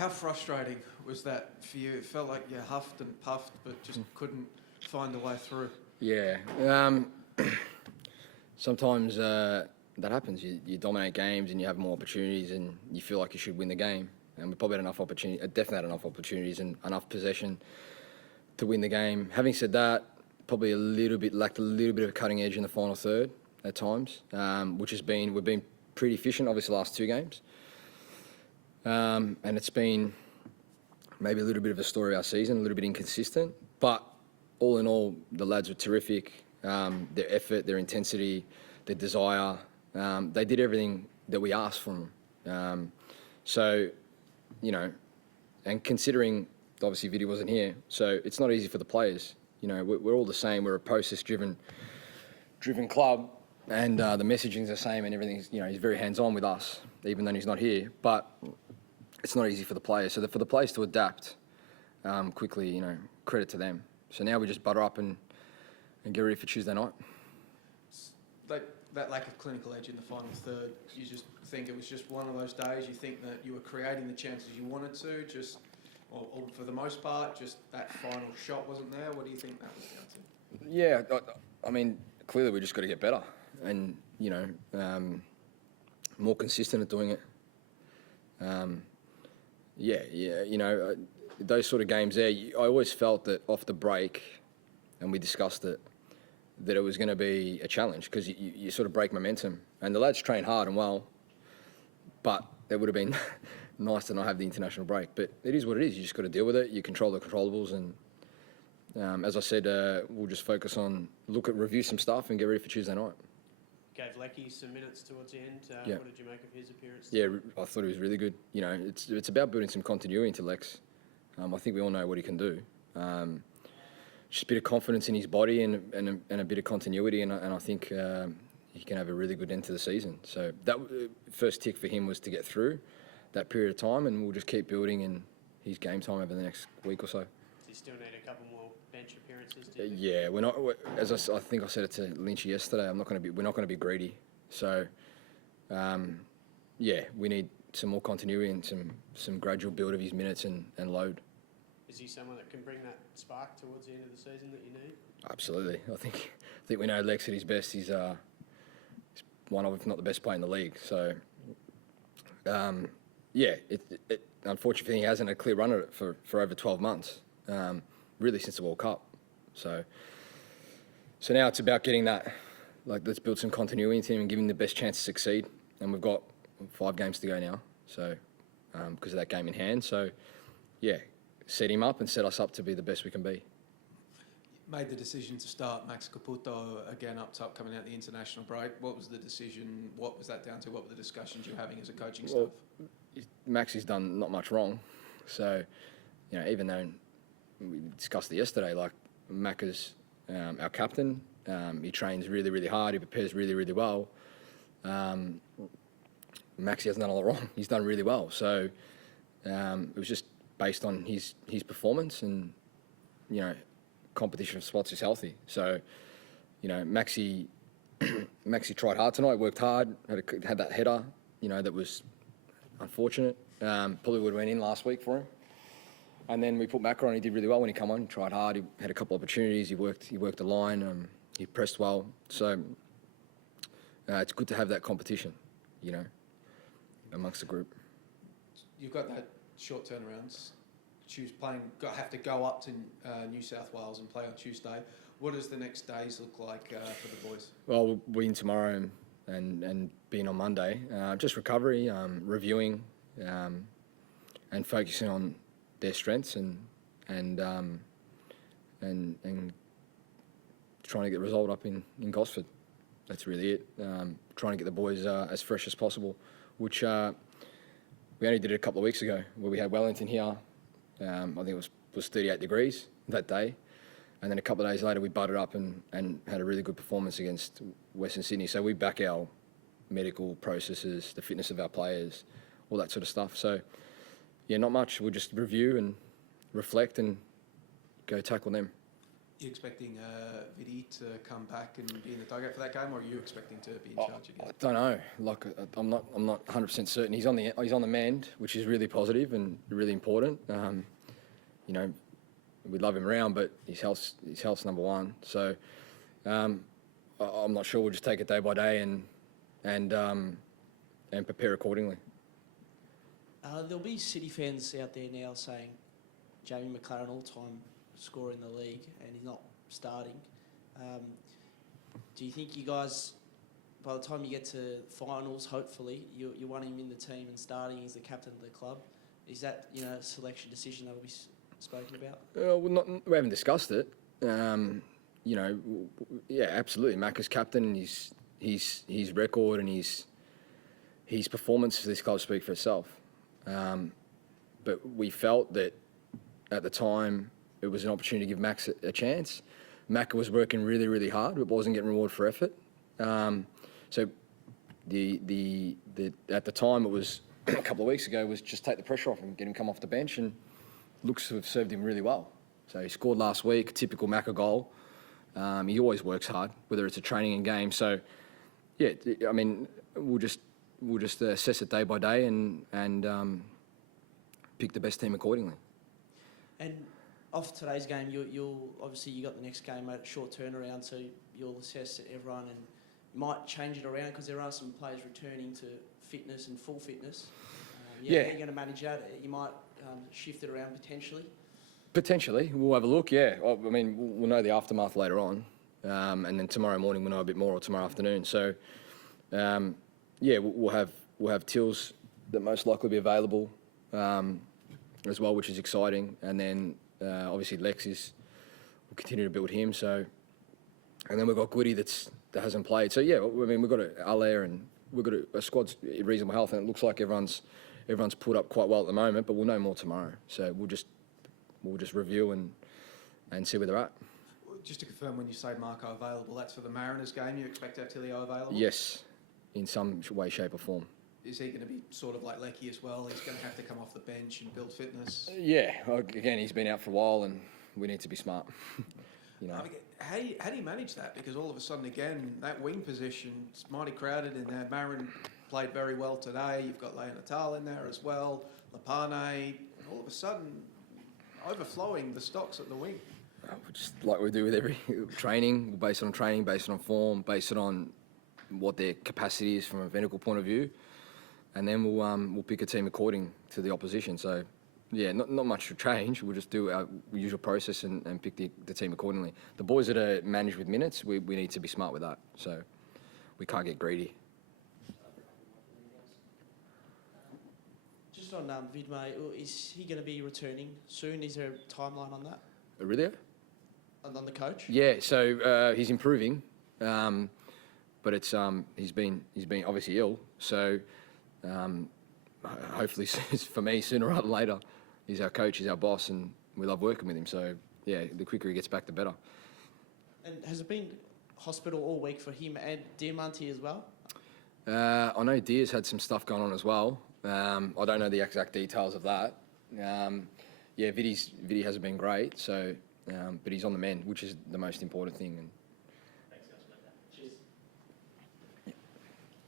How frustrating was that for you? It felt like you huffed and puffed, but just couldn't find a way through. Yeah. Sometimes that happens. You dominate games and you have more opportunities and you feel like you should win the game. And we probably had enough opportunity. Definitely had enough opportunities and enough possession to win the game. Having said that, probably lacked a little bit of a cutting edge in the final third at times, which has been we've been pretty efficient, obviously, the last two games. And it's been maybe a little bit of a story of our season, a little bit inconsistent. But all in all, the lads were terrific. Their effort, their intensity, their desire. They did everything that we asked from them. So, you know, and considering, obviously, Vidi wasn't here, so it's not easy for the players. You know, we're all the same. We're a process-driven club, and the messaging's the same and everything's, you know, he's very hands-on with us, even though he's not here. But it's not easy for the players. So for the players to adapt quickly, you know, credit to them. So now we just butter up and get ready for Tuesday night. That lack of clinical edge in the final third, you just think it was just one of those days? You think that you were creating the chances you wanted to, or for the most part, just that final shot wasn't there? What do you think that was down to? Yeah, I mean, clearly we just got to get better and, you know, more consistent at doing it. You know, those sort of games there, I always felt that off the break, and we discussed it, that it was going to be a challenge because you sort of break momentum. And the lads train hard and well, but it would have been nice to not have the international break. But it is what it is. You just got to deal with it. You control the controllables. And as I said, we'll just focus on, review some stuff and get ready for Tuesday night. Gave Lecky some minutes towards the end. Yeah. What did you make of his appearance? Yeah, I thought he was really good. You know, it's about building some continuity into Lex. I think we all know what he can do. Just a bit of confidence in his body and a bit of continuity, and I think he can have a really good end to the season. So that first tick for him was to get through that period of time, and we'll just keep building in his game time over the next week or so. Does he still need a couple more bench appearances? Yeah, we're not. As I think I said it to Lynch yesterday, we're not going to be greedy. So, yeah, we need some more continuity and some gradual build of his minutes and load. Is he someone that can bring that spark towards the end of the season that you need? Absolutely. I think we know Lex at his best. He's one of, if not the best player in the league. So, yeah, unfortunately, he hasn't had a clear run at it for over 12 months, really since the World Cup. So now it's about getting that, like, let's build some continuity into him and give him the best chance to succeed. And we've got 5 games to go now, so because of that game in hand. So, yeah, set him up and set us up to be the best we can be. Made the decision to start Max Caputo again up top coming out the international break. What was the decision? What was that down to? What were the discussions you're having as a coaching staff? Max has done not much wrong. So, you know, even though we discussed it yesterday, like, Mac is our captain. He trains really, really hard. He prepares really, really well. Max hasn't done a lot wrong. He's done really well. So it was just based on his performance and, you know, competition of spots is healthy. So, you know, Maxi tried hard tonight, worked hard, had that header, you know, that was unfortunate. Probably would have went in last week for him. And then we put Macca on. He did really well when he came on. He tried hard. He had a couple of opportunities. He worked the line. He pressed well. So it's good to have that competition, you know, amongst the group. You've got that short turnarounds. Have to go up to New South Wales and play on Tuesday. What does the next days look like for the boys? Well, we'll win tomorrow and being on Monday. Just recovery, reviewing, and focusing on their strengths and trying to get a result up in Gosford. That's really it. Trying to get the boys as fresh as possible, which we only did it a couple of weeks ago, where we had Wellington here. I think it was 38 degrees that day, and then a couple of days later we buttered up and had a really good performance against Western Sydney. So we back our medical processes, the fitness of our players, all that sort of stuff. So yeah, not much. We'll just review and reflect and go tackle them. You expecting Vidi to come back and be in the dugout for that game, or are you expecting to be in charge again? I don't know. Like I'm not 100% certain. He's on the mend, which is really positive and really important. You know, we love him around, but his health's number one. So I'm not sure. We'll just take it day by day and prepare accordingly. There'll be City fans out there now saying Jamie McLaren all-time scorer in the league and he's not starting. Do you think you guys, by the time you get to finals, hopefully, you want him in the team and starting as the captain of the club? Is that, you know, a selection decision that will be spoken about? We haven't discussed it. You know, yeah, absolutely. Mac is captain, and his record and his performance for this club speak for itself. But we felt that at the time it was an opportunity to give Max a chance. Mac was working really, really hard, but wasn't getting rewarded for effort. So at the time, it was a couple of weeks ago, was just take the pressure off him, get him come off the bench, and looks to have served him really well. So he scored last week, typical Macca goal. He always works hard, whether it's a training and game. So yeah, I mean, we'll just assess it day by day and pick the best team accordingly. And off today's game, you'll obviously you got the next game at short turnaround, so you'll assess everyone and you might change it around because there are some players returning to fitness and full fitness. Yeah. How are you going to manage that? You might shift it around potentially. Potentially, we'll have a look. Yeah, I mean, we'll know the aftermath later on, and then tomorrow morning we'll know a bit more, or tomorrow afternoon. So, yeah, we'll have Tills that most likely be available as well, which is exciting. And then obviously Lex we'll continue to build him. So, and then we've got Goody that hasn't played. So yeah, I mean, we've got Allaire and we've got a squad's in reasonable health, and it looks like everyone's put up quite well at the moment. But we'll know more tomorrow. So we'll just review and see where they're at. Just to confirm, when you say Marco available, that's for the Mariners game. You expect Attilio available? Yes, in some way, shape or form. Is he going to be sort of like Lecky as well? He's going to have to come off the bench and build fitness? Yeah, again, he's been out for a while and we need to be smart. You know. How do you manage that? Because all of a sudden, again, that wing position, it's mighty crowded in there. Marin played very well today. You've got Leo Natal in there as well. Lapane, all of a sudden, overflowing the stocks at the wing. Just like we do with every training, based on training, based on form, based on what their capacity is from a technical point of view, and then we'll pick a team according to the opposition. So, yeah, not much to change. We'll just do our usual process and pick the team accordingly. The boys that are managed with minutes, we need to be smart with that. So we can't get greedy. Just on Vidmar, is he going to be returning soon? Is there a timeline on that? Aurelio? On the coach? Yeah, so he's improving, but it's he's been obviously ill. So hopefully for me, sooner rather than later, he's our coach, he's our boss, and we love working with him. So yeah, the quicker he gets back, the better. And has it been hospital all week for him and Diamante as well? I know Diaz had some stuff going on as well. I don't know the exact details of that. Yeah, Vidi hasn't been great, so but he's on the mend, which is the most important thing. And